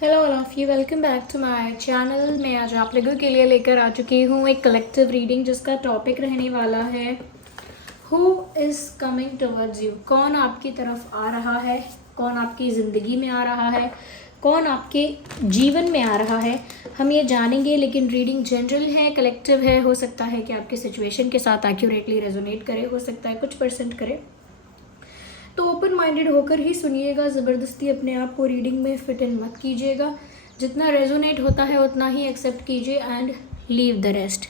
Hello all of you, welcome back to my channel. मैं आज आप लोगों के लिए लेकर आ चुकी हूँ एक कलेक्टिव रीडिंग जिसका टॉपिक रहने वाला है who is coming towards you. कौन आपकी तरफ आ रहा है, कौन आपकी ज़िंदगी में आ रहा है, कौन आपके जीवन में आ रहा है, हम ये जानेंगे। लेकिन रीडिंग जनरल है, कलेक्टिव है। हो सकता है कि आपके सिचुएशन के साथ एक्यूरेटली रेजोनेट करे, हो सकता है कुछ परसेंट करे। तो ओपन माइंडेड होकर ही सुनिएगा, ज़बरदस्ती अपने आप को रीडिंग में फिट इन मत कीजिएगा। जितना रेजोनेट होता है उतना ही एक्सेप्ट कीजिए एंड लीव द रेस्ट।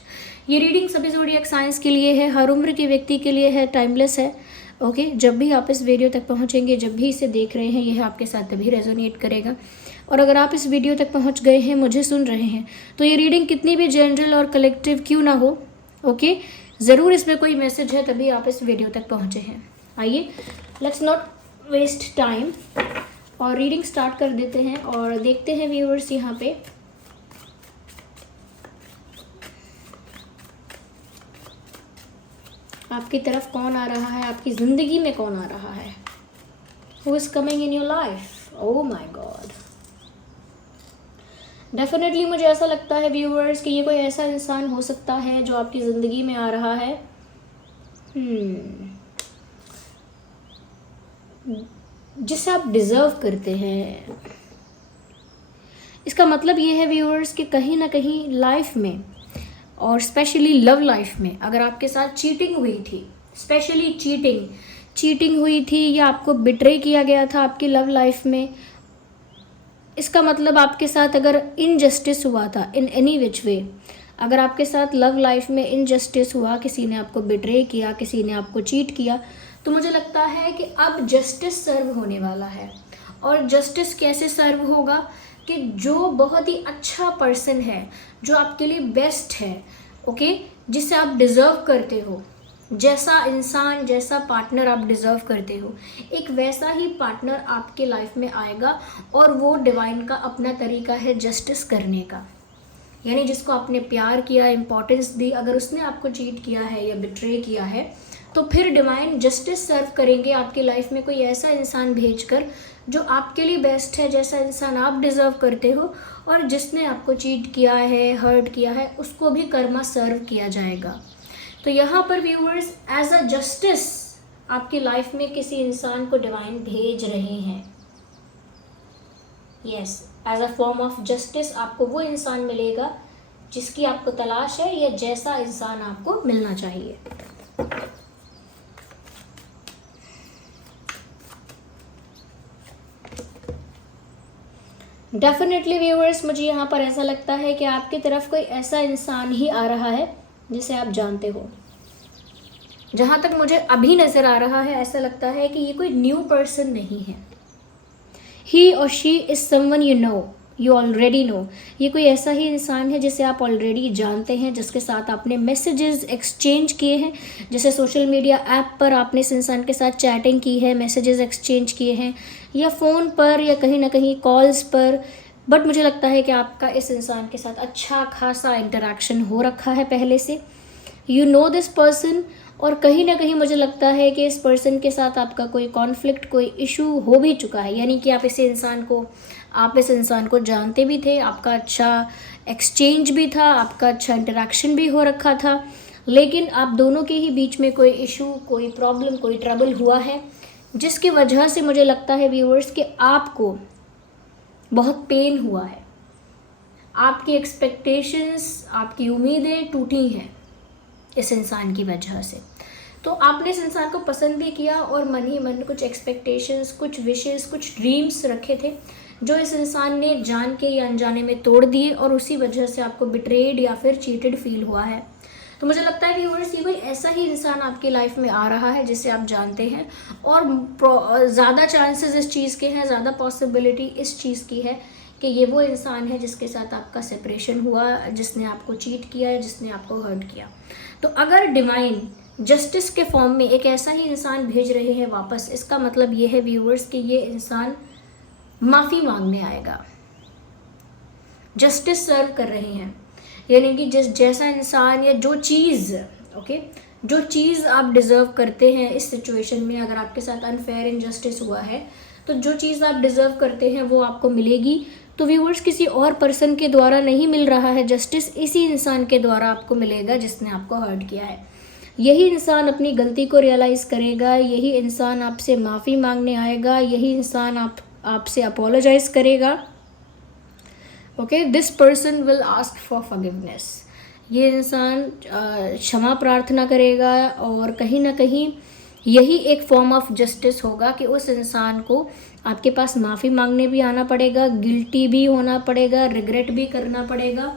ये रीडिंग सभी ज़ोडिएक साइंस के लिए है, हर उम्र के व्यक्ति के लिए है, टाइमलेस है। ओके, जब भी आप इस वीडियो तक पहुंचेंगे, जब भी इसे देख रहे हैं, यह आपके साथ तभी रेजोनेट करेगा। और अगर आप इस वीडियो तक पहुंच गए हैं, मुझे सुन रहे हैं, तो ये रीडिंग कितनी भी जनरल और कलेक्टिव क्यों ना हो, ओके, ज़रूर इसमें कोई मैसेज है, तभी आप इस वीडियो तक पहुँचे हैं। आइए, लेट्स नॉट वेस्ट टाइम और रीडिंग स्टार्ट कर देते हैं और देखते हैं व्यूअर्स यहाँ पे आपकी तरफ कौन आ रहा है, आपकी ज़िंदगी में कौन आ रहा है। Who is coming in your life. Oh my God, definitely मुझे ऐसा लगता है व्यूअर्स कि ये कोई ऐसा इंसान हो सकता है जो आपकी ज़िंदगी में आ रहा है जिसे आप डिज़र्व करते हैं। इसका मतलब ये है व्यूअर्स कि कहीं ना कहीं लाइफ में और स्पेशली लव लाइफ में अगर आपके साथ चीटिंग हुई थी, स्पेशली चीटिंग हुई थी या आपको बिट्रे किया गया था आपकी लव लाइफ में, इसका मतलब आपके साथ अगर इनजस्टिस हुआ था इन एनी विच वे, अगर आपके साथ लव लाइफ में इनजस्टिस हुआ, किसी ने आपको बिट्रे किया, किसी ने आपको चीट किया, तो मुझे लगता है कि अब जस्टिस सर्व होने वाला है। और जस्टिस कैसे सर्व होगा कि जो बहुत ही अच्छा पर्सन है, जो आपके लिए बेस्ट है, ओके, जिसे आप डिज़र्व करते हो, जैसा इंसान, जैसा पार्टनर आप डिज़र्व करते हो, एक वैसा ही पार्टनर आपके लाइफ में आएगा। और वो डिवाइन का अपना तरीका है जस्टिस करने का। यानी जिसको आपने प्यार किया, इम्पोर्टेंस दी, अगर उसने आपको चीट किया है या बिट्रे किया है, तो फिर डिवाइन जस्टिस सर्व करेंगे आपकी लाइफ में कोई ऐसा इंसान भेजकर जो आपके लिए बेस्ट है, जैसा इंसान आप डिज़र्व करते हो। और जिसने आपको चीट किया है, हर्ट किया है, उसको भी कर्मा सर्व किया जाएगा। तो यहाँ पर व्यूअर्स, एज अ जस्टिस आपकी लाइफ में किसी इंसान को डिवाइन भेज रहे हैं। Yes, as a form of justice आपको वो इंसान मिलेगा जिसकी आपको तलाश है या जैसा इंसान आपको मिलना चाहिए। डेफिनेटली व्यूअर्स, मुझे यहाँ पर ऐसा लगता है कि आपकी तरफ कोई ऐसा इंसान ही आ रहा है जिसे आप जानते हो। जहाँ तक मुझे अभी नज़र आ रहा है, ऐसा लगता है कि ये कोई न्यू पर्सन नहीं है। ही और she is someone you know, you already know. ये कोई ऐसा ही इंसान है जिसे आप ऑलरेडी जानते हैं, जिसके साथ आपने मैसेजेस एक्सचेंज किए हैं, जैसे सोशल मीडिया ऐप पर आपने इस इंसान के साथ चैटिंग की है, मैसेजेस एक्सचेंज किए हैं, या फ़ोन पर या कहीं ना कहीं कॉल्स पर। बट मुझे लगता है कि आपका इस इंसान के साथ अच्छा खासा इंटरेक्शन हो रखा है पहले से। यू नो दिस पर्सन, और कहीं ना कहीं मुझे लगता है कि इस पर्सन के साथ आपका कोई कॉन्फ्लिक्ट, कोई इशू हो भी चुका है। यानी कि आप इस इंसान को जानते भी थे, आपका अच्छा एक्सचेंज भी था, आपका अच्छा इंटरेक्शन भी हो रखा था, लेकिन आप दोनों के ही बीच में कोई इशू, कोई प्रॉब्लम, कोई ट्रबल हुआ है, जिसकी वजह से मुझे लगता है व्यूअर्स कि आपको बहुत पेन हुआ है। आपकी एक्सपेक्टेशंस, आपकी उम्मीदें टूटी हैं इस इंसान की वजह से। तो आपने इस इंसान को पसंद भी किया और मन ही मन कुछ एक्सपेक्टेशंस, कुछ विशेस, कुछ ड्रीम्स रखे थे, जो इस इंसान ने जान के या अनजाने में तोड़ दिए, और उसी वजह से आपको बिट्रेड या फिर चीटेड फील हुआ है। तो मुझे लगता है व्यूअर्स, ये कोई ऐसा ही इंसान आपकी लाइफ में आ रहा है जिसे आप जानते हैं, और ज़्यादा चांसेस इस चीज़ के हैं, ज़्यादा पॉसिबिलिटी इस चीज़ की है कि ये वो इंसान है जिसके साथ आपका सेपरेशन हुआ, जिसने आपको चीट किया है, जिसने आपको हर्ट किया। तो अगर डिवाइन जस्टिस के फॉर्म में एक ऐसा ही इंसान भेज रहे हैं वापस, इसका मतलब ये है व्यूअर्स कि ये इंसान माफ़ी मांगने आएगा, जस्टिस सर्व कर रहे हैं। यानी कि जैसा इंसान या जो चीज़, ओके, जो चीज़ आप डिज़र्व करते हैं इस सिचुएशन में, अगर आपके साथ अनफेयर इनजस्टिस हुआ है, तो जो चीज़ आप डिज़र्व करते हैं वो आपको मिलेगी। तो व्यूअर्स किसी और पर्सन के द्वारा नहीं मिल रहा है जस्टिस, इसी इंसान के द्वारा आपको मिलेगा जिसने आपको हर्ट किया है। यही इंसान अपनी गलती को रियलाइज़ करेगा, यही इंसान आपसे माफ़ी मांगने आएगा, यही इंसान आपसे अपोलोजाइज़ करेगा। Okay, this person will ask for forgiveness. ये इंसान क्षमा प्रार्थना करेगा और कहीं ना कहीं यही एक फॉर्म ऑफ जस्टिस होगा कि उस इंसान को आपके पास माफ़ी मांगने भी आना पड़ेगा, गिल्टी भी होना पड़ेगा, रिग्रेट भी करना पड़ेगा।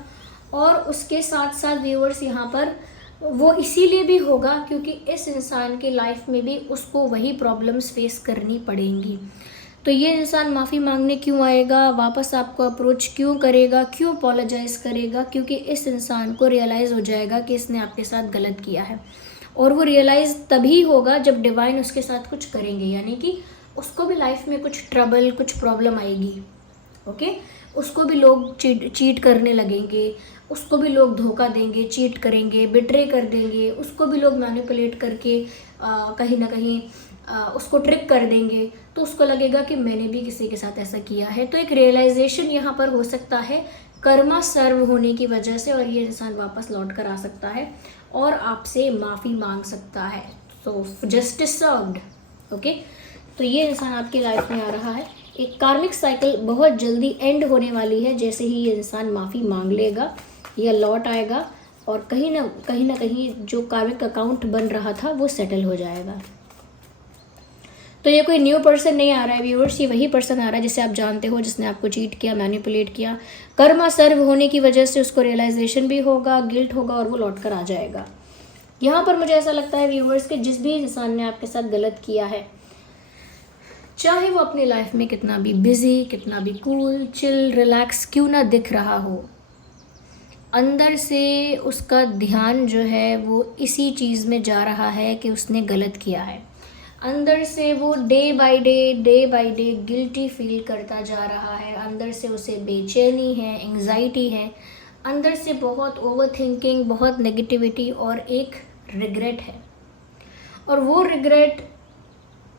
और उसके साथ साथ व्यूअर्स यहाँ पर वो इसीलिए भी होगा क्योंकि इस इंसान की लाइफ में भी उसको वही प्रॉब्लम्स फेस करनी पड़ेंगी। तो ये इंसान माफ़ी मांगने क्यों आएगा, वापस आपको अप्रोच क्यों करेगा, क्यों अपोलोजाइज़ करेगा? क्योंकि इस इंसान को रियलाइज़ हो जाएगा कि इसने आपके साथ गलत किया है। और वो रियलाइज़ तभी होगा जब डिवाइन उसके साथ कुछ करेंगे, यानी कि उसको भी लाइफ में कुछ ट्रबल, कुछ प्रॉब्लम आएगी। ओके, उसको भी लोग चीट करने लगेंगे, उसको भी लोग धोखा देंगे, चीट करेंगे, बिट्रे कर देंगे, उसको भी लोग मैनिपुलेट करके कहीं ना कहीं उसको ट्रिक कर देंगे। तो उसको लगेगा कि मैंने भी किसी के साथ ऐसा किया है। तो एक रियलाइजेशन यहाँ पर हो सकता है कर्मा सर्व होने की वजह से, और ये इंसान वापस लौट कर आ सकता है और आपसे माफ़ी मांग सकता है। सो जस्टिस सर्व्ड। ओके, तो ये इंसान आपकी लाइफ में आ रहा है। एक कार्मिक साइकिल बहुत जल्दी एंड होने वाली है। जैसे ही ये इंसान माफ़ी मांग लेगा या लौट आएगा और कहीं ना कहीं जो कार्मिक अकाउंट बन रहा था वो सेटल हो जाएगा। तो ये कोई न्यू पर्सन नहीं आ रहा है व्यूअर्स, ये वही पर्सन आ रहा है जिसे आप जानते हो, जिसने आपको चीट किया, मैनिपुलेट किया। कर्मा सर्व होने की वजह से उसको रियलाइजेशन भी होगा, गिल्ट होगा और वो लौट कर आ जाएगा। यहाँ पर मुझे ऐसा लगता है व्यूअर्स कि जिस भी इंसान ने आपके साथ गलत किया है, चाहे वो अपनी लाइफ में कितना भी बिजी, कितना भी कूल, चिल, रिलैक्स क्यों ना दिख रहा हो, अंदर से उसका ध्यान जो है वो इसी चीज़ में जा रहा है कि उसने गलत किया है। अंदर से वो day by day guilty feel करता जा रहा है। अंदर से उसे बेचैनी है, एंग्जाइटी है, अंदर से बहुत ओवर थिंकिंग, बहुत नेगेटिविटी और एक रिग्रेट है। और वो रिग्रेट,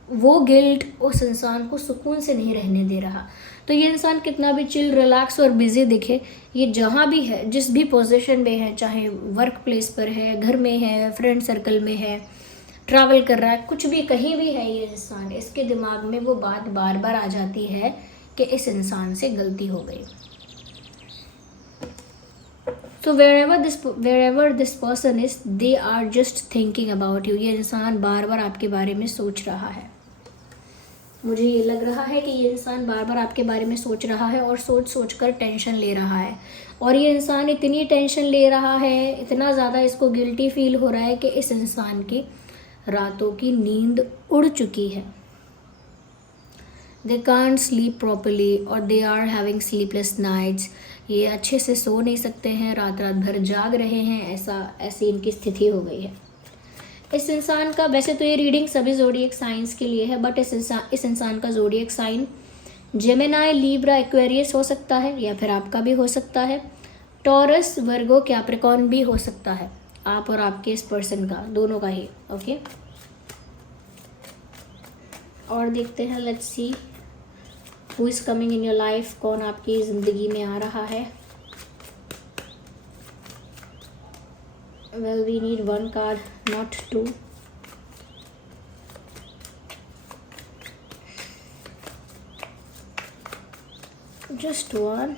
वो गिल्ट उस इंसान को सुकून से नहीं रहने दे रहा। तो ये इंसान कितना भी चिल, रिलैक्स और बिजी दिखे, ये जहाँ भी है, जिस भी पोजीशन में है, चाहे वर्क प्लेस पर है, घर में है, फ्रेंड सर्कल में है, ट्रैवल कर रहा है, कुछ भी कहीं भी है, ये इंसान, इसके दिमाग में वो बात बार बार आ जाती है कि इस इंसान से गलती हो गई। So wherever this person is, they are just thinking about you। ये इंसान बार बार आपके बारे में सोच रहा है। मुझे ये लग रहा है कि ये इंसान बार बार आपके बारे में सोच रहा है और सोच कर टेंशन ले रहा है। और ये इंसान इतनी टेंशन ले रहा है, इतना ज़्यादा इसको गिल्टी फील हो रहा है कि इस इंसान की रातों की नींद उड़ चुकी है। दे कांट स्लीप प्रॉपरली और they are having sleepless nights. ये अच्छे से सो नहीं सकते हैं, रात भर जाग रहे हैं, ऐसी इनकी स्थिति हो गई है। इस इंसान का, वैसे तो ये रीडिंग सभी ज़ोडिएक साइंस के लिए है, बट इस इंसान का zodiac sign Gemini, Libra, Aquarius हो सकता है, या फिर आपका भी हो सकता है। टॉरस, वर्गो, कैप्रिकॉर्न भी हो सकता है, आप और आपके इस पर्सन का, दोनों का ही। ओके, और देखते हैं, let's see who is coming in your life. कौन आपकी ज़िंदगी में आ रहा है। Well, we need one card, not two. Just one.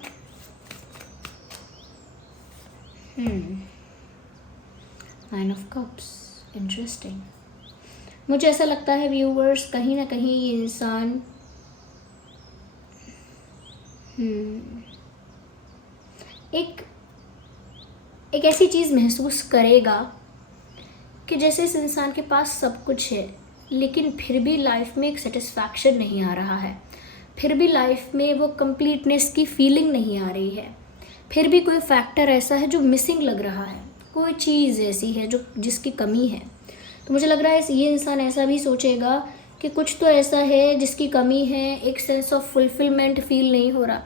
Nine of cups, interesting. मुझे ऐसा लगता है व्यूवर्स, कहीं ना कहीं ये इंसान एक ऐसी चीज़ महसूस करेगा कि जैसे इस इंसान के पास सब कुछ है, लेकिन फिर भी लाइफ में एक सेटिस्फैक्शन नहीं आ रहा है, फिर भी लाइफ में वो कंप्लीटनेस की फीलिंग नहीं आ रही है, फिर भी कोई फैक्टर ऐसा है जो मिसिंग लग रहा है, कोई चीज़ ऐसी है जिसकी कमी है। तो मुझे लग रहा है ये इंसान ऐसा भी सोचेगा कि कुछ तो ऐसा है जिसकी कमी है। एक सेंस ऑफ फुलफिलमेंट फील नहीं हो रहा,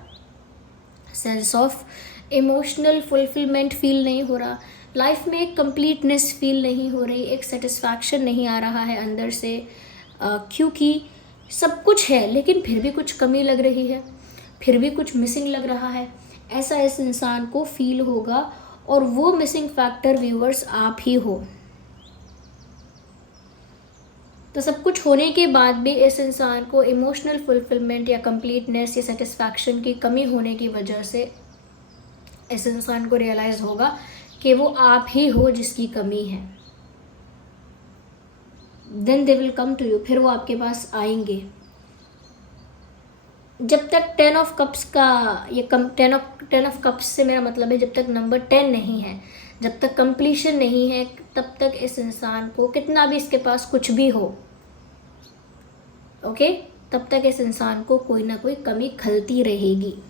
sense of emotional fulfilment feel नहीं हो रहा, लाइफ में एक कंप्लीटनेस फील नहीं हो रही, एक सेटिस्फैक्शन नहीं आ रहा है अंदर से, क्योंकि सब कुछ है लेकिन फिर भी कुछ कमी लग रही है। फिर भी कुछ मिसिंग लग रहा है, ऐसा इस इंसान को फील होगा। और वो मिसिंग फैक्टर व्यूअर्स आप ही हो। तो सब कुछ होने के बाद भी इस इंसान को इमोशनल फुलफिलमेंट या कंप्लीटनेस या सेटिस्फैक्शन की कमी होने की वजह से इस इंसान को रियलाइज़ होगा कि वो आप ही हो जिसकी कमी है। Then they will come to you, फिर वो आपके पास आएंगे। जब तक 10 ऑफ कप्स का ये 10 ऑफ कप्स से मेरा मतलब है जब तक नंबर 10 नहीं है, जब तक कंप्लीशन नहीं है, तब तक इस इंसान को कितना भी इसके पास कुछ भी हो, ओके, तब तक इस इंसान को कोई ना कोई कमी खलती रहेगी।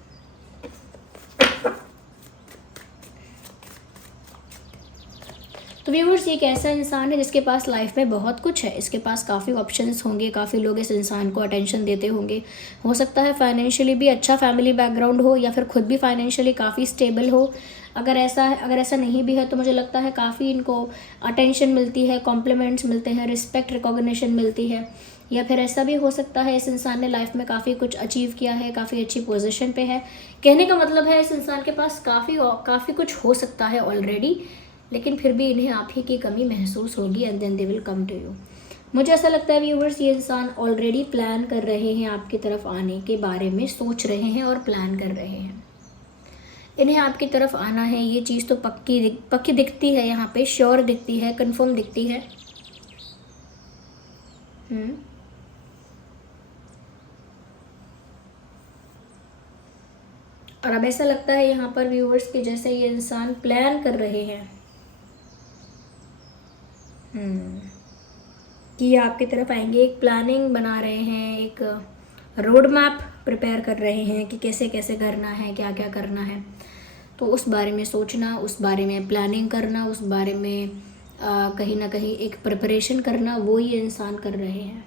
तो व्यूअर्स, ये एक ऐसा इंसान है जिसके पास लाइफ में बहुत कुछ है। इसके पास काफ़ी ऑप्शंस होंगे, काफ़ी लोग इस इंसान को अटेंशन देते होंगे। हो सकता है फाइनेंशियली भी अच्छा फैमिली बैकग्राउंड हो, या फिर खुद भी फाइनेंशियली काफ़ी स्टेबल हो। अगर ऐसा नहीं भी है तो मुझे लगता है काफ़ी इनको अटेंशन मिलती है, कॉम्प्लीमेंट्स मिलते हैं, रिस्पेक्ट, रिकॉग्निशन मिलती है। या फिर ऐसा भी हो सकता है इस इंसान ने लाइफ में काफ़ी कुछ अचीव किया है, काफ़ी अच्छी पोजीशन पे है। कहने का मतलब है इस इंसान के पास काफ़ी कुछ हो सकता है ऑलरेडी, लेकिन फिर भी इन्हें आप ही की कमी महसूस होगी and then they will come to you. मुझे ऐसा लगता है व्यूअर्स, ये इंसान ऑलरेडी प्लान कर रहे हैं आपकी तरफ आने के बारे में, सोच रहे हैं और प्लान कर रहे हैं। इन्हें आपकी तरफ आना है, ये चीज़ तो पक्की दिखती है, यहाँ पे श्योर दिखती है, कंफर्म दिखती है। और अब ऐसा लगता है यहाँ पर व्यूअर्स कि जैसे ये इंसान प्लान कर रहे हैं कि ये आपकी तरफ आएंगे, एक प्लानिंग बना रहे हैं, एक रोड मैप प्रिपेयर कर रहे हैं कि कैसे कैसे करना है, क्या क्या करना है। तो उस बारे में सोचना, उस बारे में प्लानिंग करना, उस बारे में कहीं ना कहीं एक प्रिपरेशन करना, वो ये इंसान कर रहे हैं।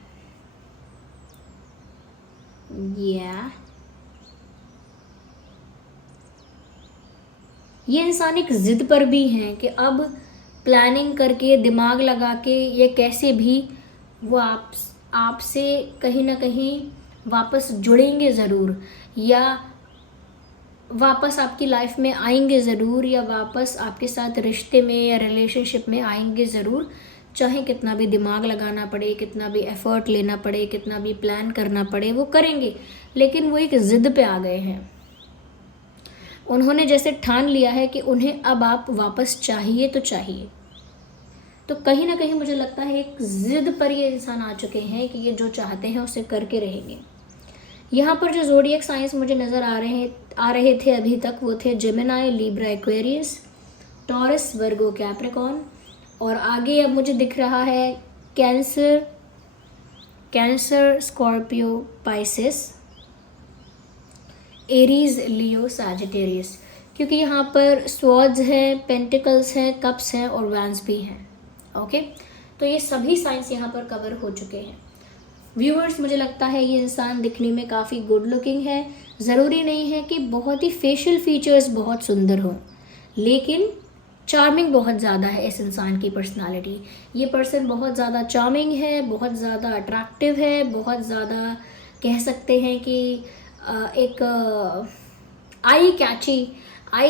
ये इंसान एक ज़िद पर भी हैं कि अब प्लानिंग करके, दिमाग लगा के, ये कैसे भी वो आपसे कहीं ना कहीं वापस जुड़ेंगे ज़रूर, या वापस आपकी लाइफ में आएंगे ज़रूर, या वापस आपके साथ रिश्ते में या रिलेशनशिप में आएंगे ज़रूर। चाहे कितना भी दिमाग लगाना पड़े, कितना भी एफ़र्ट लेना पड़े, कितना भी प्लान करना पड़े, वो करेंगे। लेकिन वो एक ज़िद पे आ गए हैं। उन्होंने जैसे ठान लिया है कि उन्हें अब आप वापस चाहिए तो चाहिए। तो कहीं ना कहीं मुझे लगता है एक ज़िद पर ये इंसान आ चुके हैं कि ये जो चाहते हैं उसे करके रहेंगे। यहाँ पर जो ज़ोडिएक साइंस मुझे नज़र आ रहे थे अभी तक, वो थे जेमिनी, लिब्रा, एक्वेरियस, टॉरस, वर्गो, कैप्रिकॉर्न, और आगे अब मुझे दिख रहा है कैंसर, स्कॉर्पियो, पाइसेस, एरीज, लियो, सैजिटेरियस। क्योंकि यहाँ पर स्वॉर्ड्स हैं, पेंटिकल्स हैं, कप्स हैं और वैंस भी हैं। ओके, तो ये सभी साइंस यहाँ पर कवर हो चुके हैं। व्यूअर्स, मुझे लगता है ये इंसान दिखने में काफ़ी गुड लुकिंग है। ज़रूरी नहीं है कि बहुत ही फेशियल फीचर्स बहुत सुंदर हों, लेकिन चार्मिंग बहुत ज़्यादा है इस इंसान की पर्सनालिटी। ये पर्सन बहुत ज़्यादा चार्मिंग है, बहुत ज़्यादा अट्रैक्टिव है, बहुत ज़्यादा कह सकते हैं कि एक आई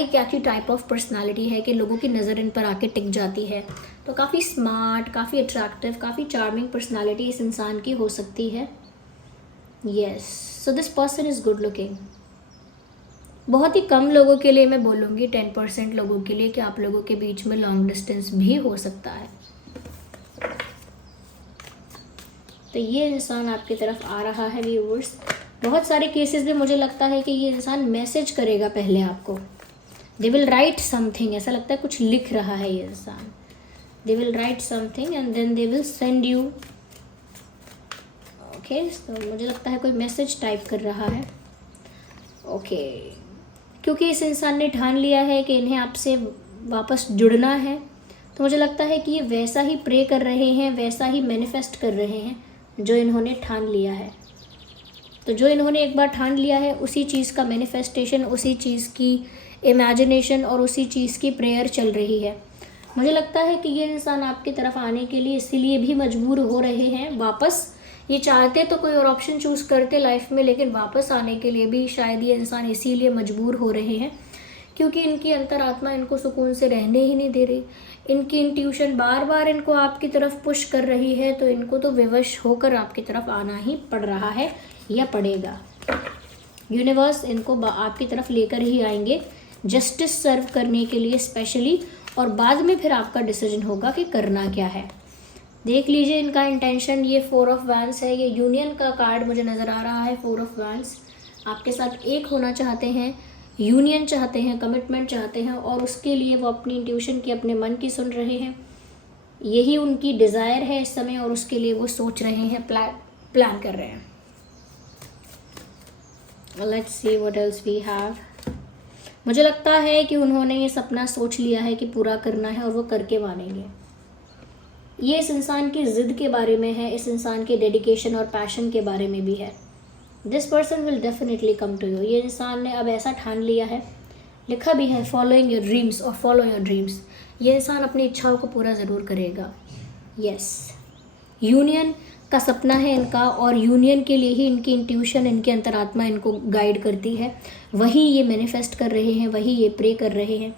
कैची टाइप ऑफ पर्सनालिटी है कि लोगों की नज़र इन पर आके टिक जाती है। तो काफ़ी स्मार्ट, काफ़ी अट्रैक्टिव, काफ़ी चार्मिंग पर्सनालिटी इस इंसान की हो सकती है। Yes, so this person is good looking. बहुत ही कम लोगों के लिए मैं बोलूँगी, 10% लोगों के लिए, कि आप लोगों के बीच में लॉन्ग डिस्टेंस भी हो सकता है। तो ये इंसान आपकी तरफ आ रहा है व्यूअर्स। बहुत सारे केसेस में मुझे लगता है कि ये इंसान मैसेज करेगा पहले आपको। दे विल राइट समथिंग, ऐसा लगता है कुछ लिख रहा है ये इंसान। They will write something and then they will send you. Okay, तो मुझे लगता है कोई मैसेज टाइप कर रहा है। ओके, क्योंकि इस इंसान ने ठान लिया है कि इन्हें आपसे वापस जुड़ना है, तो मुझे लगता है कि ये वैसा ही प्रे कर रहे हैं, वैसा ही मैनिफेस्ट कर रहे हैं जो इन्होंने ठान लिया है। तो जो इन्होंने एक बार ठान लिया है, उसी चीज़ का मैनिफेस्टेशन, उसी चीज़ की इमेजिनेशन और उसी चीज़ की प्रेयर चल रही है। मुझे लगता है कि ये इंसान आपकी तरफ आने के लिए इसीलिए भी मजबूर हो रहे हैं वापस, ये चाहते तो कोई और ऑप्शन चूज़ करते लाइफ में, लेकिन वापस आने के लिए भी शायद ये इंसान इसीलिए मजबूर हो रहे हैं क्योंकि इनकी अंतरात्मा इनको सुकून से रहने ही नहीं दे रही। इनकी इंट्यूशन बार बार इनको आपकी तरफ पुश कर रही है, तो इनको तो विवश होकर आपकी तरफ आना ही पड़ रहा है या पड़ेगा। यूनिवर्स इनको आपकी तरफ लेकर ही आएंगे जस्टिस सर्व करने के लिए स्पेशली, और बाद में फिर आपका डिसीजन होगा कि करना क्या है। देख लीजिए इनका इंटेंशन। ये 4 ऑफ वैंड्स है, ये यूनियन का कार्ड मुझे नज़र आ रहा है। 4 ऑफ वैंड्स आपके साथ एक होना चाहते हैं, यूनियन चाहते हैं, कमिटमेंट चाहते हैं, और उसके लिए वो अपनी इंट्यूशन की, अपने मन की सुन रहे हैं। यही उनकी डिज़ायर है इस समय, और उसके लिए वो सोच रहे हैं, प्लान कर रहे हैं। Let's see what else we have. मुझे लगता है कि उन्होंने ये सपना सोच लिया है कि पूरा करना है, और वो करके मानेंगे। ये इस इंसान की ज़िद के बारे में है, इस इंसान के डेडिकेशन और पैशन के बारे में भी है। This person will definitely come to you. ये इंसान ने अब ऐसा ठान लिया है, लिखा भी है फॉलोइंग योर ड्रीम्स और फॉलो योर ड्रीम्स। ये इंसान अपनी इच्छाओं को पूरा ज़रूर करेगा। यस, यूनियन का सपना है इनका, और यूनियन के लिए ही इनकी इंट्यूशन, इनकी अंतरात्मा इनको गाइड करती है। वही ये मैनिफेस्ट कर रहे हैं, वही ये प्रे कर रहे हैं,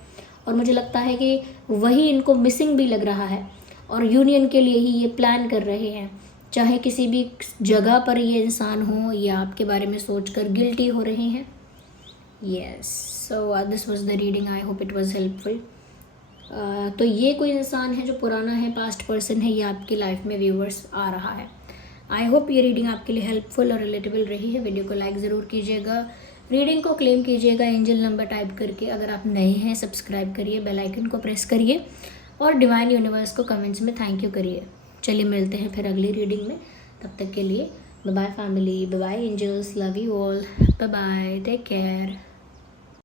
और मुझे लगता है कि वही इनको मिसिंग भी लग रहा है, और यूनियन के लिए ही ये प्लान कर रहे हैं। चाहे किसी भी जगह पर ये इंसान हो या आपके बारे में सोचकर गिल्टी हो रहे हैं। Yes, so this was the reading, I hope it was helpful. तो ये कोई इंसान है जो पुराना है, पास्ट पर्सन है, ये आपकी लाइफ में व्यूवर्स आ रहा है। आई होप ये रीडिंग आपके लिए हेल्पफुल और रिलेटेबल रही है। वीडियो को लाइक ज़रूर कीजिएगा, रीडिंग को क्लेम कीजिएगा एंजल नंबर टाइप करके। अगर आप नए हैं सब्सक्राइब करिए, बेल आइकन को प्रेस करिए, और डिवाइन यूनिवर्स को कमेंट्स में थैंक यू करिए। चलिए मिलते हैं फिर अगली रीडिंग में, तब तक के लिए bye bye family, bye bye angels, love you all, bye bye, take care.